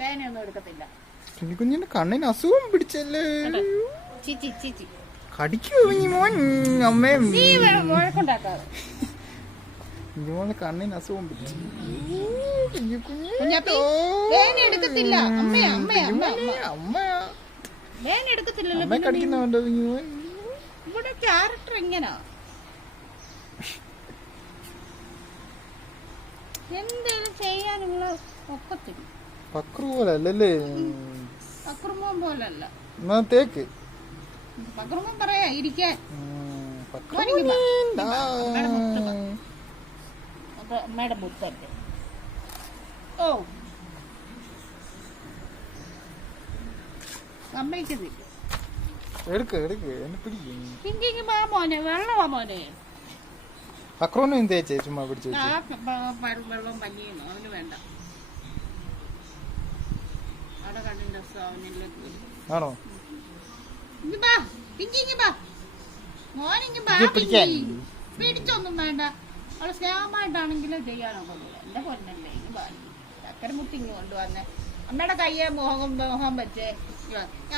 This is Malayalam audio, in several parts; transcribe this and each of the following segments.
വേനയൊന്നും എടുക്കത്തില്ല. കുഞ്ഞിന്റെ കണ്ണിന് അസുഖം പിടിച്ചല്ലേ. കടിക്കോ മോൻ അമ്മേ? കുഞ്ഞുമോളെ കണ്ണിന് അസുഖം പിടിച്ചു. അമ്മ കടിക്കുന്നുണ്ടോ കുഞ്ഞുമോൻ? ഇവിടെ ക്യാരക്ടർ എങ്ങനാ? എന്തേലും ചെയ്യാനുള്ള ഒക്കത്തില്ല. പക്രു പോലെ അല്ലല്ലേ? പക്രുമോൻ പോലല്ല. തേക്ക് പക്രുമോൻ പറയാ ഇരിക്കാൻ. അമ്മയുടെ മുത്തല്ലേ. ഓ സമ്മതിക്കുന്നില്ല. മോനെ വെള്ളമാ മോനെ. പക്രുവിനും തേച്ചേ ചുമ്മാ പിടിച്ചു. വെള്ളം പനിയുന്നു അവന് വേണ്ട. അവിടെ കണ്ടിന്റെ ആണോ? പിടിച്ചൊന്നും വേണ്ട. അവള് സ്നേഹമായിട്ടാണെങ്കിലും ചെയ്യാനൊക്കെ എന്റെ പൊന്നല്ലേ. ഇനി ചക്കര മുത്തി ഇങ്ങ് കൊണ്ടുവന്നേ. അമ്മയുടെ കയ്യെ മോഹം വെച്ചേ.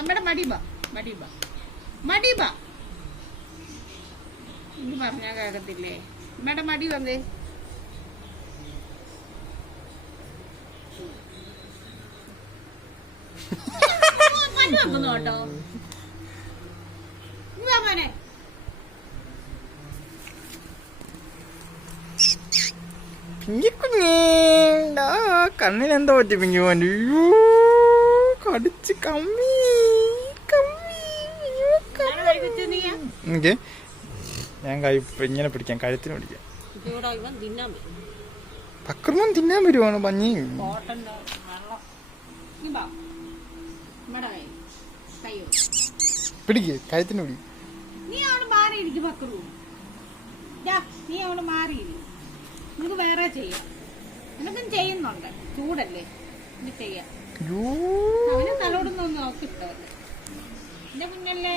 അമ്മയുടെ മടിബാ ഇനി പറഞ്ഞാ കേക്കത്തില്ലേ? അമ്മയുടെ മടി വന്നേ. കേട്ടോ മോനെ. കണ്ണിനെന്തോ പറ്റി പിങ്കി മോൻ്റെ? കടിച്ച് കമ്മി. ഞാൻ ഇങ്ങനെ പിടിക്കാം, കഴുത്തിന് പിടിക്കാം. പക്രമം തിന്നാൻ വരുവാണോ പഞ്ഞി? പിടിക്ക്, കഴുത്തിന് പിടി. നീ അവിടെ മാറിയിരിക്കും പക്രു. നീ അവിടെ മാറിയിരിക്കും. നിനക്ക് വേറെ ചെയ്യാം. നിനക്കും ചെയ്യുന്നുണ്ട്. ചൂടല്ലേ ഇത് ചെയ്യാം. അവന് തലോടുന്നൊന്നും നോക്കിട്ടല്ലേ. എന്റെ മുന്നല്ലേ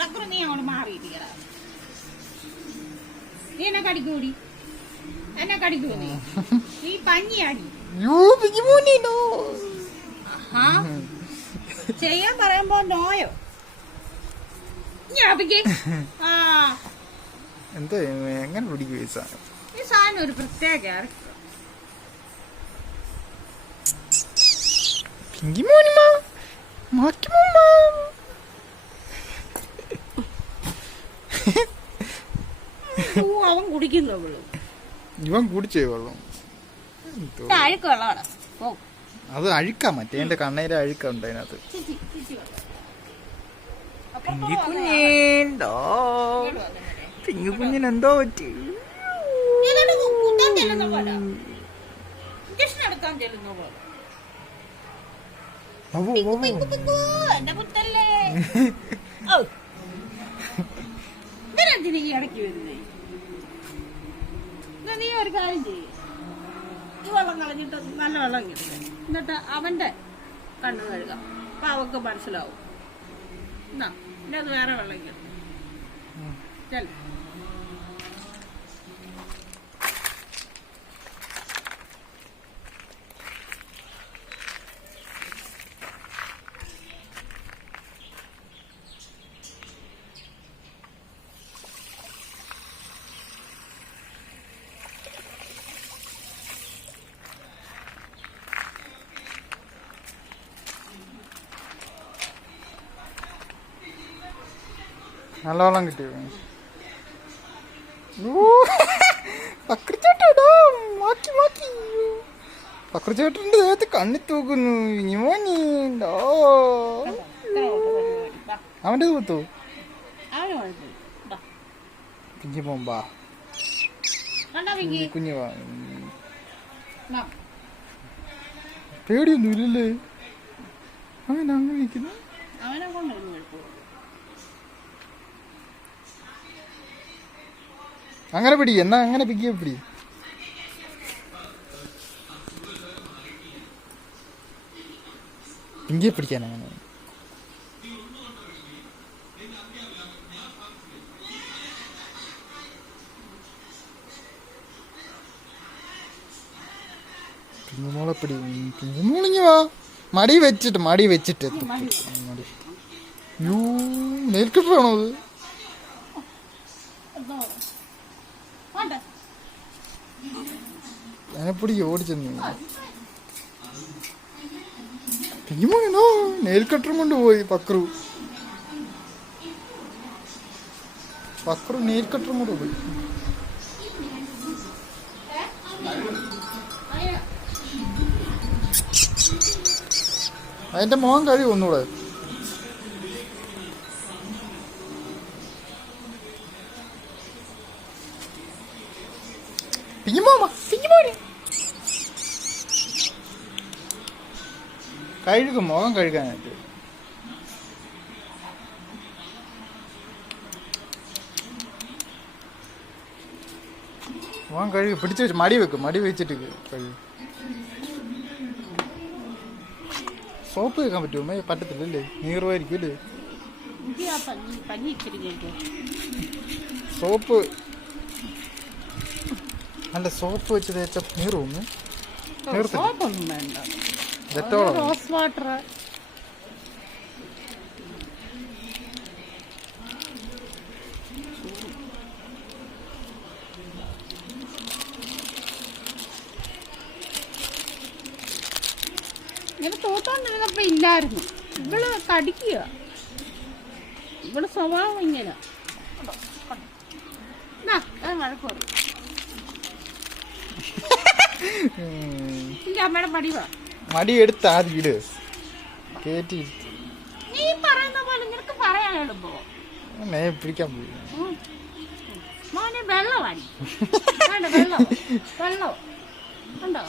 പക്രു. നീ അവിടെ മാറിയിരിക്കട. നീ എന്നെ കടിക്കൂടി. എന്നെ കടിക്കൂ നീ പഞ്ഞിയാടി. ചെയ്യാൻ പറയുമ്പോ നോയോ? എന്താ എങ്ങനെ പിടിക്കും ഈ സാധനം? ഒരു പ്രത്യേക അവൻ കുടിക്കുന്നു. ഇവൻ കുടിച്ചേ വെള്ളം. അഴുക്ക് വെള്ളമാണ്. അത് അഴുക്കാ, മറ്റേ എന്റെ കണ്ണയിലെ അഴുക്കുണ്ട് അതിനകത്ത്. പിഞ്ഞുകുഞ്ഞിനെന്തോ പറ്റി? ഇടയ്ക്ക് വരുന്നേ. നീ ഒരു കാര്യം ചെയ്യും. ഈ വെള്ളം കളഞ്ഞിട്ട് നല്ല വെള്ളം കിട്ടും. എന്നിട്ട് അവന്റെ കണ്ണ് കഴുകാം. അപ്പൊ അവക്ക് മനസ്സിലാവും. എന്നാ പിന്നെ അത് വേറെ വെള്ളം കിട്ടും. ചെൽ. നല്ല വെള്ളം കിട്ടിയോ? പക്രച്ചേട്ടോ പക്രച്ചേട്ടൻ്റെ ദേഹത്ത് കണ്ണി തൂക്കുന്നു. അവൻ്റെ തൂത്തു പിഞ്ചി പോമ്പാ കുഞ്ഞു പേടിയൊന്നും ഇല്ലല്ലേ? അവൻ അങ്ങനെ നിൽക്കുന്നു. അങ്ങനെ പിടി, എന്നാ അങ്ങനെ പിടിക്കുക. പിടി പിങ്കിയെ പിടിക്കാനങ്ങനെ. പിഞ്ചുമോളെ പിടി. പിഞ്ചുമോളിങ്ങി വാ. മടി വെച്ചിട്ട് മടി. യൂ നെൽക്കിട്ട് വേണോ അത്? അതിനെപ്പിടി ഓടിച്ചെന്ന്. പിഞ്ചുമോനോ നെൽക്കട്ടറും കൊണ്ട് പോയി പക്രു നെൽക്കട്ടറും കൊണ്ട് പോയി. അതിന്റെ മോൻ കഴിയും ഒന്നുകൂടെ. കഴുകും മുഖം കഴുകാനായിട്ട്. മുഖം കഴുകി പിടിച്ചു വെച്ച് മടി വെക്കും. മടി വെച്ചിട്ട് കഴുകും. സോപ്പ് വെക്കാൻ പറ്റുമോ? പറ്റത്തില്ലല്ലേ, നീറുമായിരിക്കും അല്ലേ? സോപ്പ് അല്ല, സോപ്പ് വെച്ച് തേച്ച നീറുന്നു. റോസ് വാട്ടർ ഇങ്ങനെ തോത്തോണ്ടിരുന്നപ്പോ ഇല്ലായിരുന്നു. ഇവള് കടിക്കുക. ഇവള് സ്വഭാവം ഇങ്ങനെ വഴക്കോറും. എന്റെ അമ്മയുടെ മടിവാ. മടി എടുത്ത് ആദ്യം ഇട്. കേറ്റി നീ പറയുന്ന പോലെ നിനക്ക് പറയാൻ എളുപ്പോ. പിടിക്കാൻ പോയി. മോനെ വെള്ളമാണ്. വെള്ളം ഉണ്ടോ?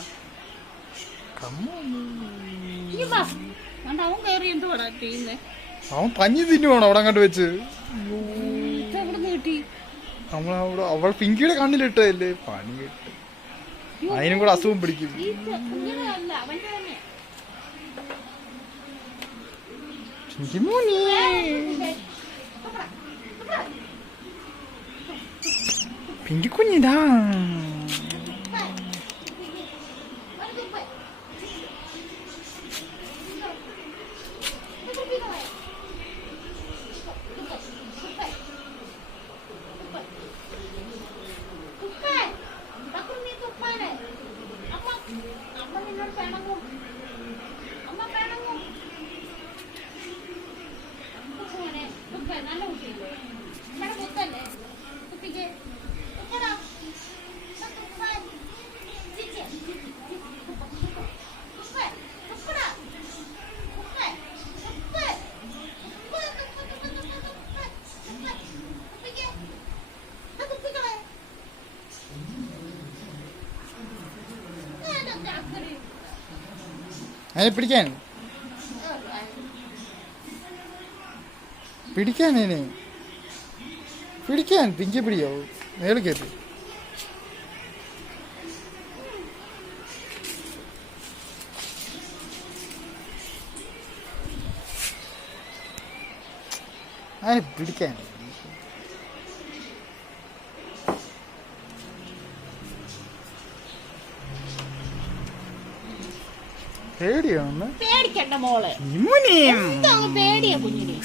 അവൻ കയറി എന്തുവാടാ ചെയ്യുന്നേ? അവൻ പഞ്ഞി തിന്നുവാണോ അവിടെ അങ്ങോട്ട് വെച്ച്? കിട്ടി അവൾ പിങ്കിയുടെ കണ്ണിലിട്ടല്ലേ പണി കിട്ടും. അതിനും കൂടെ അസുഖം പിടിക്കും. പിങ്കിക്കുഞ്ഞിതാ. അതിനെ പിടിക്കാൻ പിങ്കി പിടിയോ? മേളിൽ കയറ്റി. അതിനെ പിടിക്കാൻ പേടിയാണെന്ന്. പേടിക്കണ്ട മോളെ. പേടിയാ കുഞ്ഞിന്.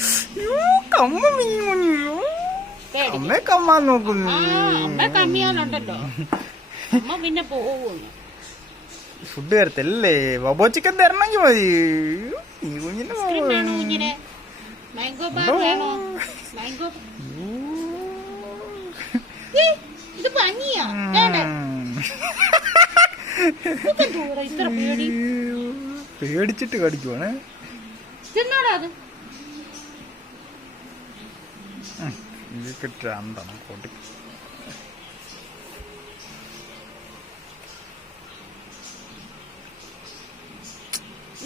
അമ്മ കമ്മിയാണുണ്ടല്ലോ. അമ്മ പിന്നെ പോകുന്നു. ഫുഡ് തരത്തല്ലേ? ബബോ ചിക്കൻ തരണമെങ്കിൽ മതി. കുഞ്ഞിനെ മാംഗോ ബാർ വേണോ? മാംഗോ ഇത് പനിയാ. ഇത്ര പേടി. പേടിച്ചിട്ട് കടിക്കുവാണ്. തിന്നോടാ അത്.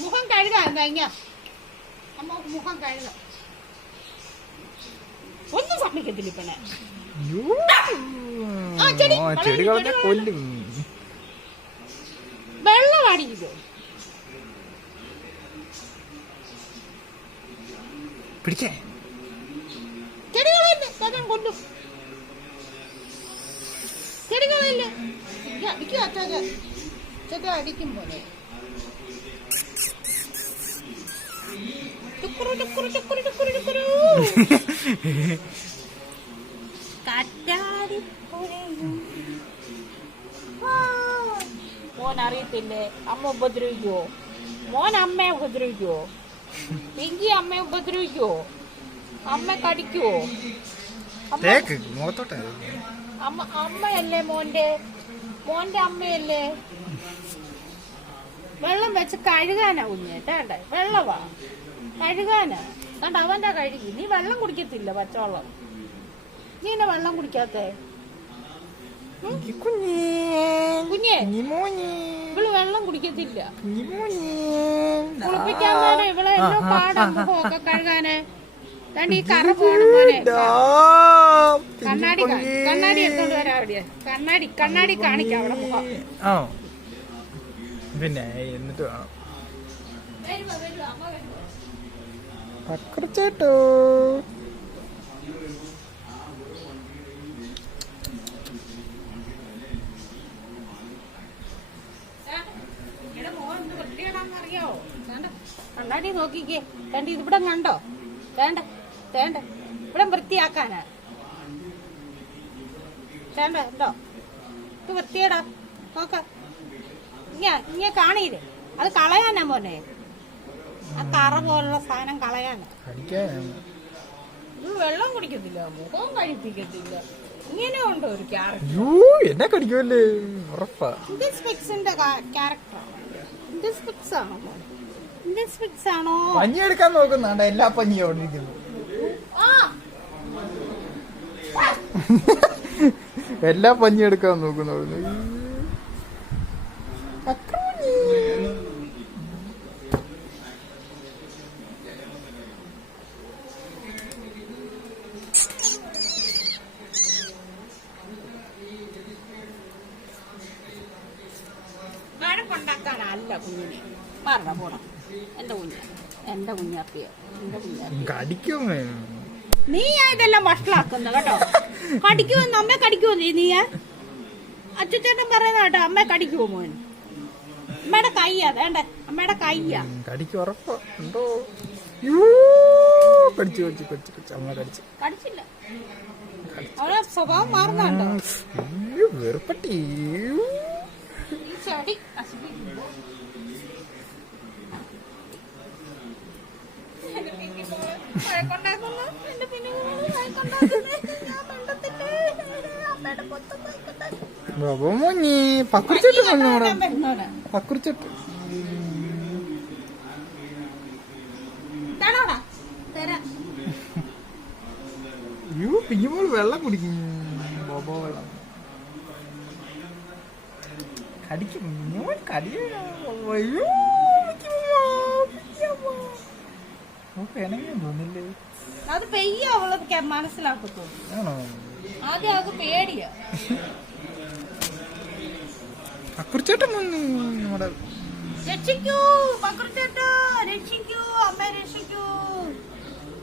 മുഖം കഴുകാം. അമ്മ മുഖം കഴുകാം. ഒന്നും സമ്മതിക്കത്തില്ല പെണ്ണെ. ചെടികളെ കൊല്ലും. വെള്ളമാണിത്. പിടിക്കാൻ ചെടികളല്ലേ കൊല്ലും. ചെടികളല്ലേ അച്ഛൻ അടിക്കും പോലെ. ടുക്കുറു ടുക്കുറു ടുക്കുറു ടുക്കുറു ടുക്കുറു. കാറ്റാടിപ്പുഴയും. മോൻ അറിയത്തില്ലേ അമ്മ ഉപദ്രവിക്കുവോ? മോൻ അമ്മയെ ഉപദ്രവിക്കുവോ? പിങ്കി അമ്മയെ ഉപദ്രവിക്കുവോ? അമ്മ കടിക്കുവോ? അമ്മയല്ലേ മോന്റെ അമ്മയല്ലേ? വെള്ളം വെച്ച് കഴുകാനാ കുഞ്ഞെ. വേണ്ടേ വെള്ളവാ കഴുകാനാ. കണ്ട അവന്റെ കഴുകി. നീ വെള്ളം കുടിക്കത്തില്ല പച്ചവെള്ളം. നീ എന്നെ വെള്ളം കുടിക്കാത്തേ? കുഞ്ഞേ ഇവള് വെള്ളം കുടിക്കത്തില്ല. കുളിപ്പിക്കാൻ നേരം ഇവളെ എല്ലോ പാടാ മുഖമൊക്കെ കഴുകാന്. ഈ കറ പോണ പോലെ. കണ്ണാടി എടുത്തോണ്ട് വരാ. അവിടെ കണ്ണാടി കാണിക്കാം അവിടെ മുഖം. പിന്നെ എന്നിട്ട് ചേട്ടോ അറിയാവോ? കണ്ണാടി നോക്കിക്കേ. വേണ്ട ഇതിവിടെ കണ്ടോ? വേണ്ട ഇവിടെ വൃത്തിയാക്കാനാ. വേണ്ട ഉണ്ടോ? ഇത് വൃത്തിയേടാ നോക്ക. ഇങ്ങ കാണിയില്ലേ? അത് കളയാനാ മോനെ. ആ കറ പോലുള്ള സാധനം കളയാനാ. ഇത് വെള്ളം കുടിക്കത്തില്ല, മുഖവും കഴിപ്പിക്കത്തില്ല. ഇങ്ങനെ ഉണ്ടോ ഒരു ക്യാരക്ടർ? എന്നെ കടിക്കുമല്ലേ ഉറപ്പാ. ഇന്ത്യൻ സ്പിക്സിന്റെ ക്യാരക്ടറാണോ? ഇന്ത്യൻ സ്പിക്സ് ആണോ മോൻ? ഇന്ത്യൻ സ്പിക്സ് ആണോ? പഞ്ഞി എടുക്കാൻ നോക്കുന്നുണ്ട്. എല്ലാ പഞ്ഞിയും അവിടെ ഇരിക്കുന്നു. എല്ലാ പഞ്ഞി എടുക്കാൻ നോക്കുന്നു. വഴക്കുണ്ടാക്കാനല്ല കുഞ്ഞിനെ. മാറണം പോണം. എന്റെ കുഞ്ഞാപ്പിയ കടിക്കും. നീ ഇതെല്ലാം വഷളാക്കുന്ന കേട്ടോ. കടിക്കുമെന്ന് അമ്മയെ കടിക്കുമോ നീ? അച്ഛച്ചേട്ടൻ പറയുന്ന കേട്ടോ അമ്മയെ കടിക്കുമോ മോൻ? അമ്മയുടെ കയ്യാ വേണ്ടേ? അമ്മയുടെ കയ്യാ കടിക്കും ഉറപ്പോ ഉണ്ടോ? കടിച്ചില്ല. അവളെ സ്വഭാവം മാറുന്നുണ്ടോ? വെറുപ്പട്ടി ഈ ചെടി പക്കുറിച്ചെട്ട് പക്കുറിച്ചെട്ട് പിഞ്ഞുമ്പോൾ വെള്ളം കുടിക്കും. ബോബോ വെള്ളം കടിക്കും. തോന്നില്ലേ? അത് പെയ്യ അവള് മനസ്സിലാക്കത്തുള്ളൂ. ആദ്യം അവൾക്ക് പേടിയാ. പക്കുറിച്ചേട്ടൻ നമ്മുടെ രക്ഷിക്കൂ പക്കുറിച്ചേട്ടാ, രക്ഷിക്കൂ അമ്മ, രക്ഷിക്കൂ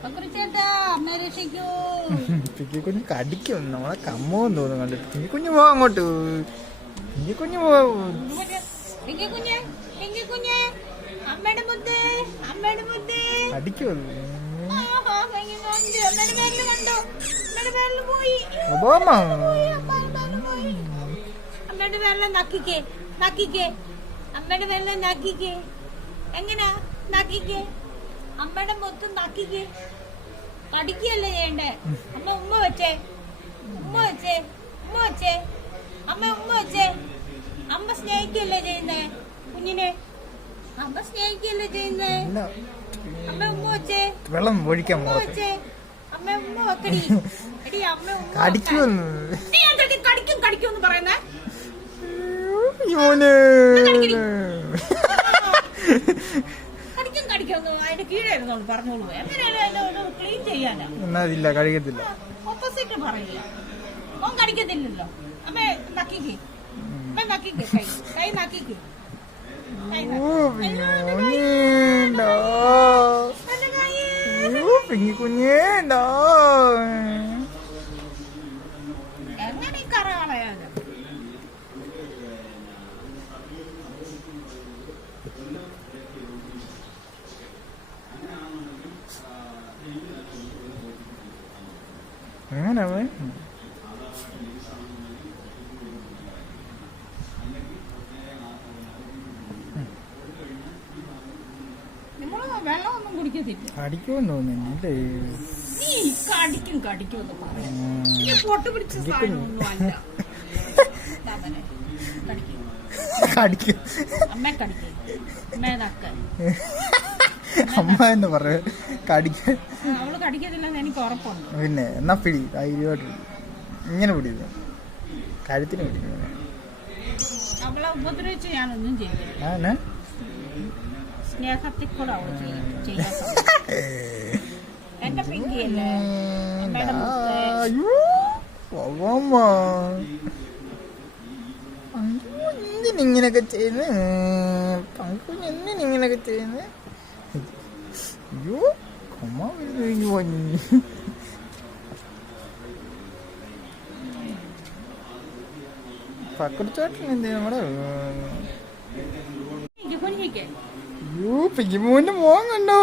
പക്കുറിച്ചേട്ടാ, അമ്മ രക്ഷിക്കൂ. പിങ്കിക്കുഞ്ഞ് കടിക്കും. നമ്മളെ കമ്മോന്ന് തോന്നുന്നു കണ്ടിട്ട്. പിങ്കിക്കുഞ്ഞ് പോവാ അങ്ങോട്ട്. പിങ്കിക്കുഞ്ഞ് പോവാ. പിങ്കിക്കുഞ്ഞ് അമ്മയുടെ മുദ്ദേ, അമ്മയുടെ മുദ്ദേ കടിക്കും. അമ്മയുടെ പേരില് കണ്ടോ? അമ്മയുടെ പേരില് പോയി. അമ്മയുടെ പേരിലെ നക്കിക്കേ. അമ്മയുടെ പേരിലെ നക്കിക്കേ. എങ്ങനാ നക്കിക്കേ? അമ്മയുടെ മൊത്തം നക്കിക്കേ. കടിക്കല്ലേ ചെയ്യണ്ടേ? അമ്മ ഉമ്മ വെച്ചേ. അമ്മ സ്നേഹിക്കല്ലേ ചെയ്യുന്നേ കുഞ്ഞിനെ? അമ്മ സ്നേഹിക്കല്ലേ ചെയ്യുന്നേ? അമ്മ ഉമ്മ വെച്ചേ. വെള്ളം ഒഴിക്കാൻ അമ്മ ഉമ്മ വെക്കടി. എടി അമ്മ ഉമ്മ കടിക്കുമെന്ന്. നീ എന്തൊക്കെ കടിക്കും പറയുന്നേ? കടിക്കും അതിന്റെ കീഴായിരുന്നു പറഞ്ഞോളൂ. എങ്ങനെയാണ് ക്ലീൻ ചെയ്യാനാ? എന്നാ കഴിക്കത്തില്ല. ഓപ്പോസിറ്റ് പറയില്ല. ഓൻ കടിക്കത്തില്ലല്ലോ. അമ്മ നക്കിക്ക്. കൈ നക്കിക്ക്. പിങ്ങിക്കുഞ്ഞേണ്ടോ എങ്ങനെ ഈ കറ കളയാന്? കടിക്കത്തില്ല. കടിക്കുമെന്ന് തോന്നുന്നല്ലേ? നീ കടിക്കും എന്ന് പറയാം. പൊട്ട് പിടിച്ച സാധനമൊന്നും അല്ല. കടിക്കും. അമ്മ കടിക്കും. അമ്മ നക്കാൻ. അമ്മ എന്ന് പറ കടിക്കാൻ. അവള് കടിക്കത്തില്ലെന്ന് എനിക്ക് ഉറപ്പുണ്ട്. പിന്നെ എന്നാ പിടി ധൈര്യമായിട്ട് ഇങ്ങനെ പിടിക്കുക, കഴുത്തിന് പിടിക്കുന്നത്. അവളെ ഉപദ്രവിച്ച് ഞാനൊന്നും ചെയ്യില്ല. സ്നേഹത്തിൽ കൂടെ അവള് ചെയ്യാൻ എന്റെ പിങ്കിയല്ലേ എന്തിനിങ്ങനൊക്കെ ചെയ്യുന്ന പങ്കുഞ്ഞ്, എന്തിനിങ്ങനൊക്കെ ചെയ്യുന്ന? അയ്യോ കൊമ്മ വരുന്നു. പക്കടിച്ചോട്ടൻ എന്ത് നമ്മുടെ അയ്യോ പിങ്കിമോന്റെ മോൻ കണ്ടോ?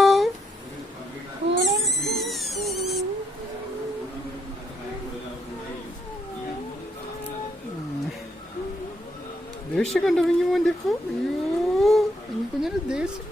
ദേഷ്യം കണ്ടോ പിങ്കിമോന്റെ? ഇപ്പൊ അയ്യോ കുഞ്ഞിന്റെ ദേഷ്യം.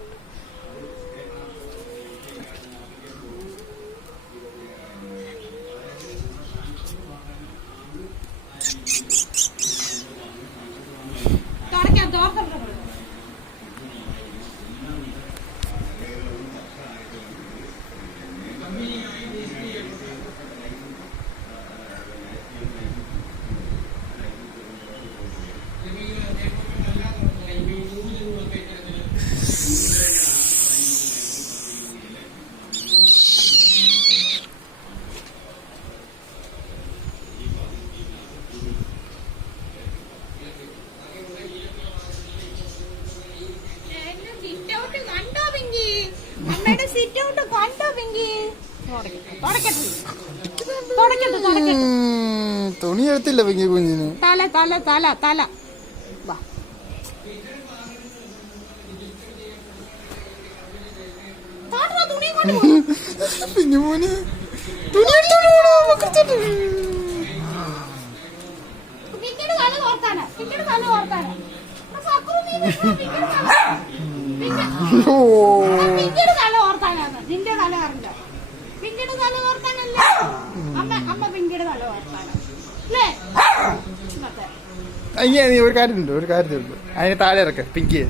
തുണി എടുത്തില്ല പിങ്കി കുഞ്ഞിന്. തല തല തല തല പിഞ്ഞുമോന് നിന്റെ തല അറിഞ്ഞ പിങ്കിയുടെ തല ഓർക്കാനല്ല അമ്മ പിങ്കിയുടെ തല ഓർക്കാനല്ലേ? അയ്യ നീ ഒരു കാര്യമുണ്ട്, അതിന് താഴെ ഇറക്ക പിങ്കിയെ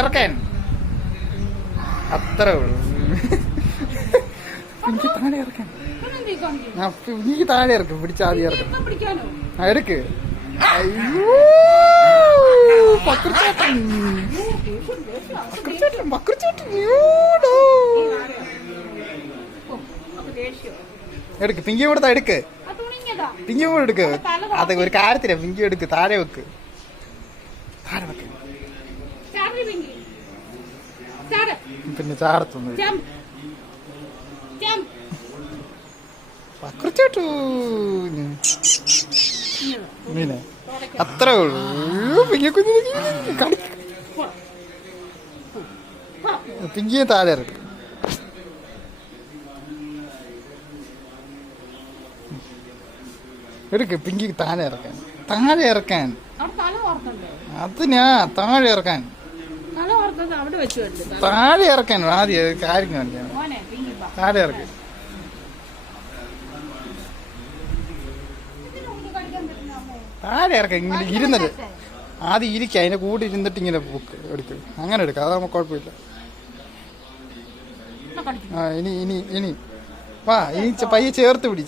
ഇറക്കാൻ അത്രേ ഉള്ളൂ. പിങ്കി താഴെ ഇറക്കാൻ, പിങ്കി താഴെ ഇറക്കും, പിടിച്ച ആദ്യം ഇറക്കും. ഇറക്ക്. അയ്യോ പക്രച്ചേട്ടൻ എടുക്ക്, പിങ്കി കൊടുത്താ എടുക്ക്, പിങ്കി കൂടെ എടുക്ക്. അത് ഒരു കാര്യത്തില്ല, പിങ്കി എടുക്ക്, താഴെ വെക്ക്, താഴെ വെക്ക്. പിന്നെ ചാടത്തൊന്നും പക്രച്ചേട്ടു മീനെ അത്രേ ഉള്ളൂ. പിങ്കി കുഞ്ഞു പിങ്കിയെ താഴെ ഇറക്കും. എടുക്ക് പിങ്കി താഴെ ഇറക്കാൻ, അതിനാ താഴെ ഇറക്കാൻ, താഴെ ഇറക്കാൻ ആദ്യം കാര്യം കാണിക്കാൻ. താഴെ ഇറക്കാൻ താഴെ ഇറക്കാം. ഇങ്ങനെ ഇരുന്നത് ആദ്യം ഇരിക്കുക, അതിന്റെ കൂടെ ഇരുന്നിട്ട് ഇങ്ങനെ ബുക്ക് എടുക്കുക, അങ്ങനെ എടുക്കുക, അതാകുമ്പോ കുഴപ്പമില്ല. ആ ഇനി വാ, ഇനി പയ്യെ ചേർത്ത് പിടി.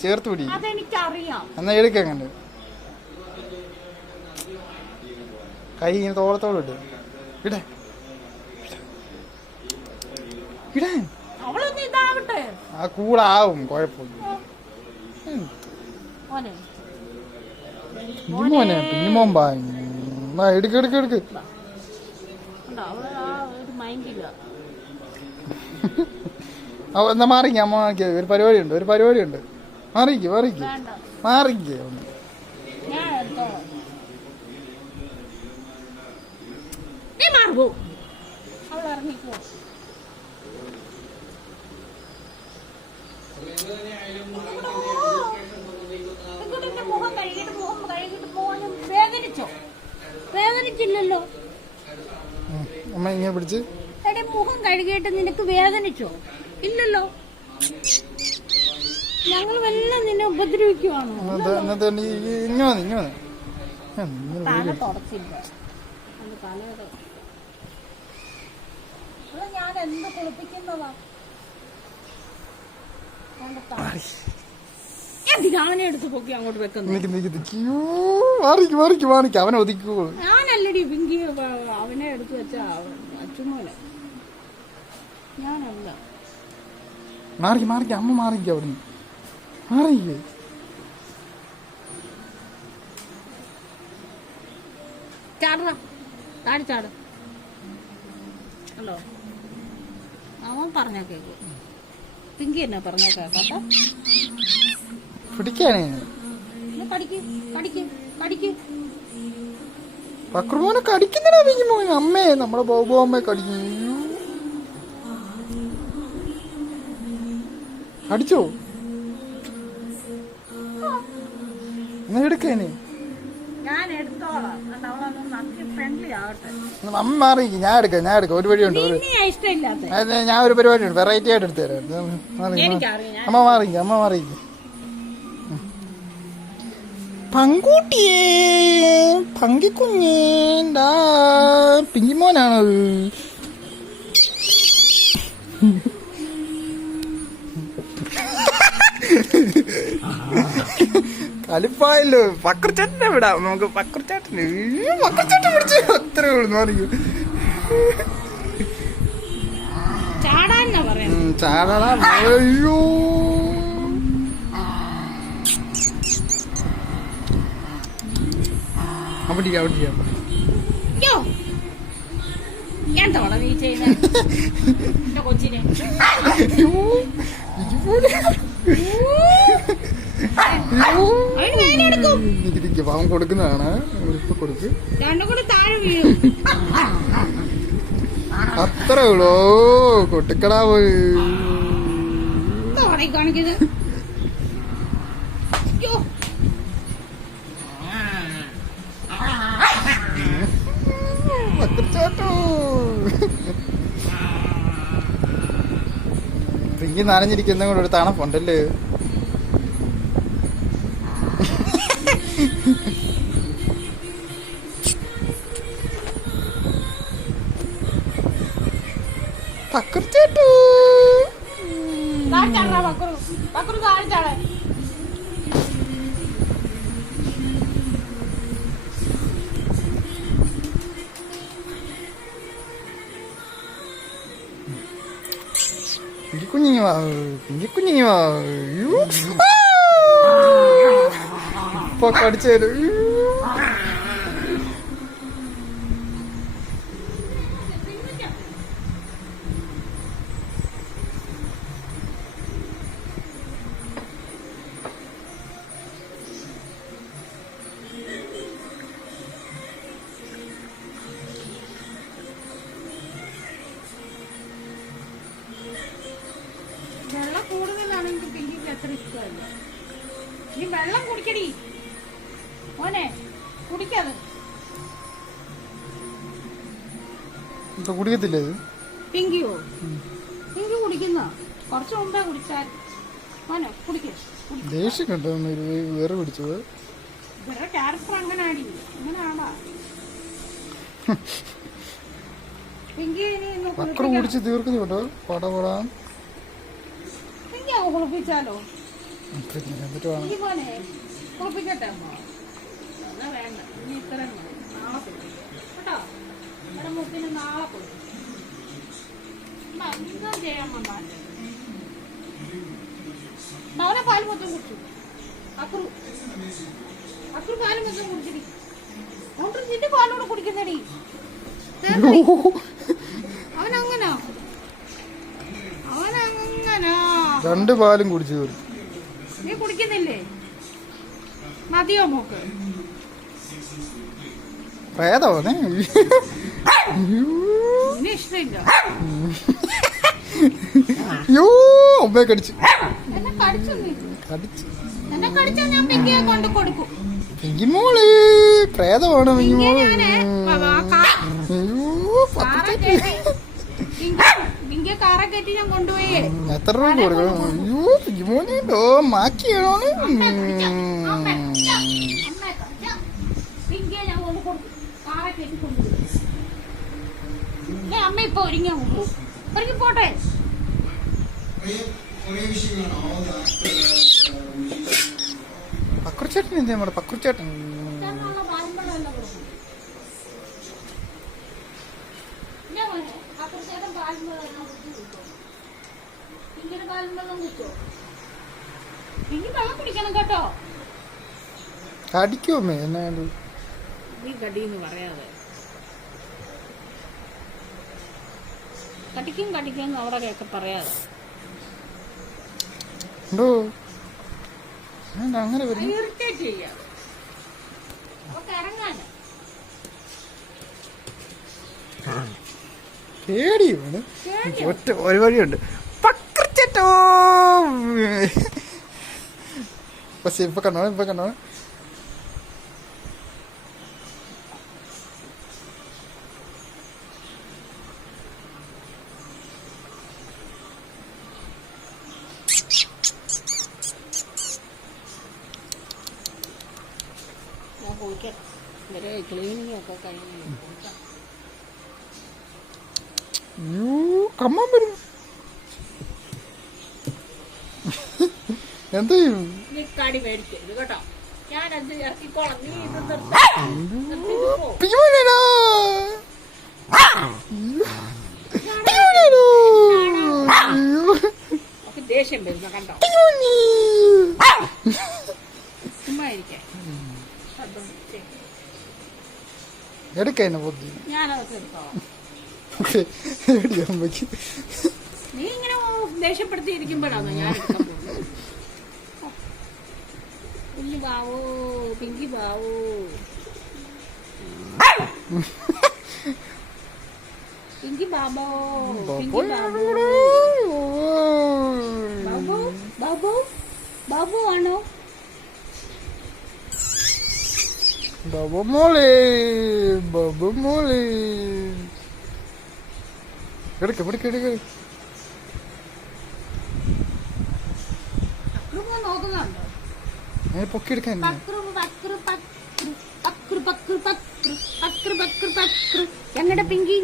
എന്നാ എടുക്ക, അങ്ങനെ കൈ ഇങ്ങനെ തോളത്തോളം ഇടാൻ ആ കൂടാവും, കുഴപ്പമില്ല. പിഞ്ഞുമോനെ പിഞ്ഞുമോൻ പാ എടുക്ക്. എന്നാ മാറിക്ക, അമ്മ ഒരു പരിപാടിയുണ്ട്. മാറിക്ക് വേദനിച്ചില്ലല്ലോ അമ്മ ഇങ്ങനെ പിടിച്ച് എടി മുഖം കഴുകിയിട്ട് നിനക്ക് വേദനിച്ചോ? ഇല്ലല്ലോ. ഞങ്ങൾ വല്ല നിന്നെ ഉപദ്രവിക്കുവാണോ? തല തുടച്ചില്ല. ഞാൻ എന്ത് കുളിപ്പിക്കുന്നതാ? അവനെ എടുത്ത് പൊക്കി അങ്ങോട്ട് വെക്കുന്നു. അവനെ ഒതുക്കൂ. ഞാനല്ലടി പിങ്കി അവനെ എടുത്ത് വെച്ച അച്ചുമോനെ. ഞാനല്ല. മാറിക്ക് അമ്മ മാറിക്ക് അവിടുന്ന് മാറിക്ക്. ചാട താടി ചാട. ഹലോ അവൻ പറഞ്ഞ കേക്ക്. പിങ്കി എന്നാ പറഞ്ഞ കേട്ടോ? പിടിക്കാനേ പക്രുമോനെ കടിക്കുന്നടാ പിങ്കിമോ. അമ്മേ നമ്മുടെ ബോബോ അമ്മയെ കടിക്കും. അടിച്ചോ? എന്നാ എടുക്കേനെ. അമ്മ മാറിക്ക്. ഞാൻ എടുക്കാം ഒരു വഴിയുണ്ട്. ഞാൻ ഒരു പരിപാടിയുണ്ട്. വെറൈറ്റി ആയിട്ട് എടുത്തു തരാം. അമ്മ മാറിക്ക്. പങ്കൂട്ടിയേ പങ്കിക്കുഞ്ഞേണ്ടാ പിങ്കിമോനാണോ? കലിപ്പായല്ലോ. പക്രച്ചാട്ടിനെ വിടാം നമുക്ക്. പക്രച്ചാട്ടിന് പിടിച്ച് അത്രേ ഉള്ളു. അറിയൂ ചാടാ. അയ്യോ അവിടെ എന്തോടാ നീ ചെയ്യുന്ന കൊച്ചിനെ? പാവം കൊടുക്കുന്നതാണ്. കൊടുക്ക്. അത്രേ ഉള്ളൂ. കൊട്ടിക്കടാ പോയി കാണിക്കുന്നത്. പിങ്കി നനഞ്ഞിരിക്കുന്ന കൂടെ ഒരു തണുപ്പുണ്ടല്ലേ. പക്രച്ചേട്ടു പിങ്കിക്കുഞ്ഞിങ്ങി വാ. ഇപ്പൊ കടിച്ചു തരും. വെള്ളം കൂടുതലാണെങ്കിൽ പിങ്കിക്ക് അത്ര ഇഷ്ടമല്ല. നീ വെള്ളം കുടിക്കടി മോനെ. കുടിക്കാതെ കുടിക്കത്തില്ലേ പിങ്കിയോ? പിങ്കി കുടിക്കുന്ന കുറച്ച് മുമ്പേ കുടിച്ചാൽ മോനെ കുടിക്ക. ദേഷ്യം കണ്ടോ വേറെ പിടിച്ചത്? വേറെ ക്യാരക്ടർ അങ്ങനാടി. അങ്ങനാടാ പിങ്കി. കുടിച്ച് തീർക്കുന്നു കേട്ടോ. പടപടാ കുളിപ്പിച്ചാലോ? മോനെ കുളിപ്പിക്കട്ടെ അമ്മ? എന്നാ വേണ്ട. ഇനി ഇത്രയും നാളെ കുളിപ്പിക്കാം കേട്ടോ. ഇവിടെ മുത്തിന് നാളെ കുളിപ്പിക്കാം. എന്താ ചെയ്യാൻ അവനെ പാല് മൊത്തം കുടിച്ചു. അക്രു പാല് മൊത്തം കുടിച്ചിടി. നിന്റെ പാലോട് കുടിക്കുന്നടി. അവനങ്ങനാ രണ്ട് പാലും കുടിച്ചു. നീ കുടിക്കുന്നില്ലേ? മതിയോ മോക്ക്? പ്രേതമാണേ. ഇഷ്ടമില്ല. അയ്യോ അമ്മയെ കടിച്ചു. എന്നെ കടിച്ചാൽ ഞാൻ പിങ്കിയെ കൊണ്ട് കൊടുക്കും. പിങ്കിമോള് പ്രേതമാണ്. പിങ്കിമോള് കാറെ കയറ്റി ഞാൻ കൊണ്ടുപോയേ. എത്ര രൂപ കൊടുക്കണം? അയ്യോ പിഞ്ചുമോനുണ്ടോ മാക്കിയാണോ? അമ്മ ഇപ്പൊ ഒരുങ്ങി പോട്ടെ. പക്രുച്ചേട്ടൻ എന്ത് നമ്മുടെ പക്രുച്ചേട്ടൻ? വെള്ളം കുടിക്കണം കേട്ടോ. കടിക്കോ അമ്മേ എന്നാ? നീ കടിയെന്ന് പറയാതെ. കടിക്കും അവിടെയൊക്കെ പറയാതെ ഉണ്ടോ? അങ്ങനെ ഇറിറ്റേറ്റ് ചെയ്യാം. ഇറങ്ങാൻ പേടിയാണ്. ഒറ്റ ഒരു വഴിയുണ്ട്. പക്രുച്ചേട്ടോ പക്ഷെ ഇപ്പൊ കണ്ടോ ക്ലീനിങ് ഒക്കെ കഴിഞ്ഞു. കമ്മാൻ വരും. എന്ത് ചെയ്യും? നീ കടി മേടിക്കരുത് കേട്ടോ. ഞാൻ എന്ത് ഇറക്കിക്കോളാം. നീ ഇത് ദേഷ്യം വരുന്ന കണ്ടോ? ചുമ്മാ ഇരിക്കാൻ എടുക്കാ ബുദ്ധി. ഞാനതൊക്കെ എടുത്തോളാം. നീ ഇങ്ങനെ ദേഷ്യപ്പെടുത്തി ഇരിക്കുമ്പോഴാണോ ഞാൻ എടുക്കാൻ പോകുന്നത്? കുഞ്ഞു ബാവോ, പിങ്കി ബാവോ, പിങ്കി ബാബോ, പിങ്കി ബാബോ, ബാബു ബാബു ബാബു ആണോ? ബാബു മോളെ എടുക്ക നോക്കുന്നുണ്ടോ? പൊക്കി എടുക്കാൻ ഞങ്ങളുടെ പിങ്കി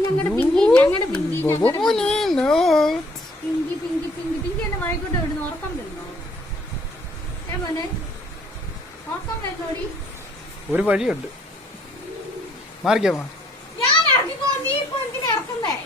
എന്നെ വായിക്കോട്ടെ. ഇവിടുന്ന് ഉറക്കം വരുന്നോ? മോനെ ഉറക്കം വരുന്നോടി. ഒരു വഴിയുണ്ട്. മാറിക്കാമോ? ഞാൻ ഇറങ്ങിക്കോ. നീ ഇപ്പൊ എന്തിനാ ഇറക്കുന്നേ?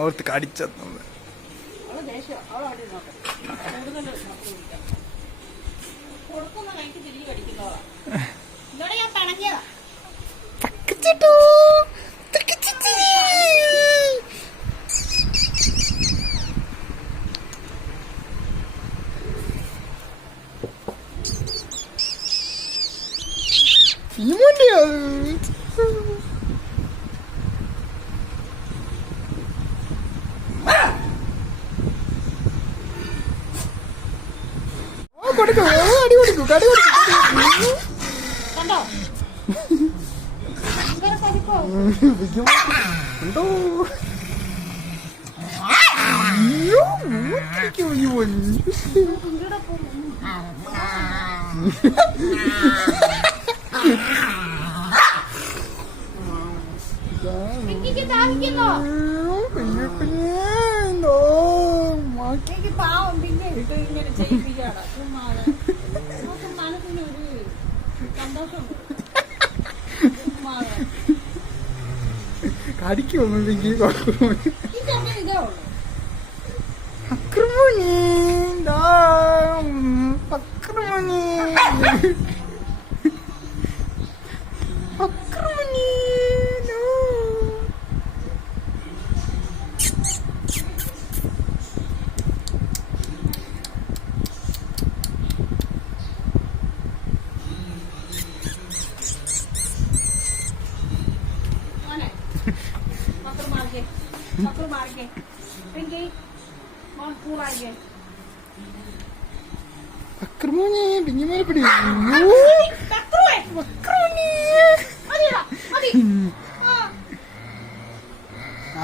ഓർത്ത് കടിച്ച പാവം പിന്നെ ഇങ്ങനെ ചെയ്യിപ്പിക്കാടാ. മനസ്സിനൊരു സന്തോഷം. കടിക്കുമ്പോഴേക്ക് കൂളായി അക്രമോനെ പിഞ്ഞുമോനെ പിടി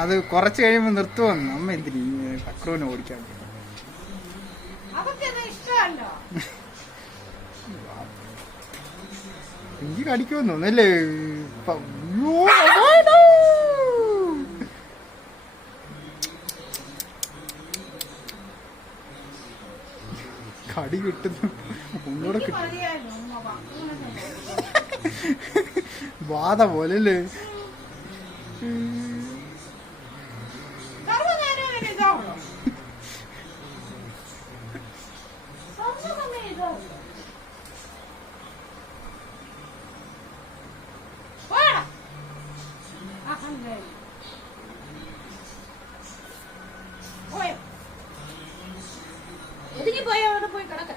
അത് കുറച്ച് കഴിയുമ്പോ നിർത്തുവന്നു അമ്മ എന്തിനീ അക്രമനെ ഓടിക്കാൻ പിഞ്ചി കടിക്കുമെന്ന് തോന്നല്ലേ കടി കിട്ടുന്നു ഒന്നുകൂടെ കിട്ടും ബാധ പോലല്ലേ പോയി അവിടെ പോയി കിടക്ക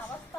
അവസ്ഥ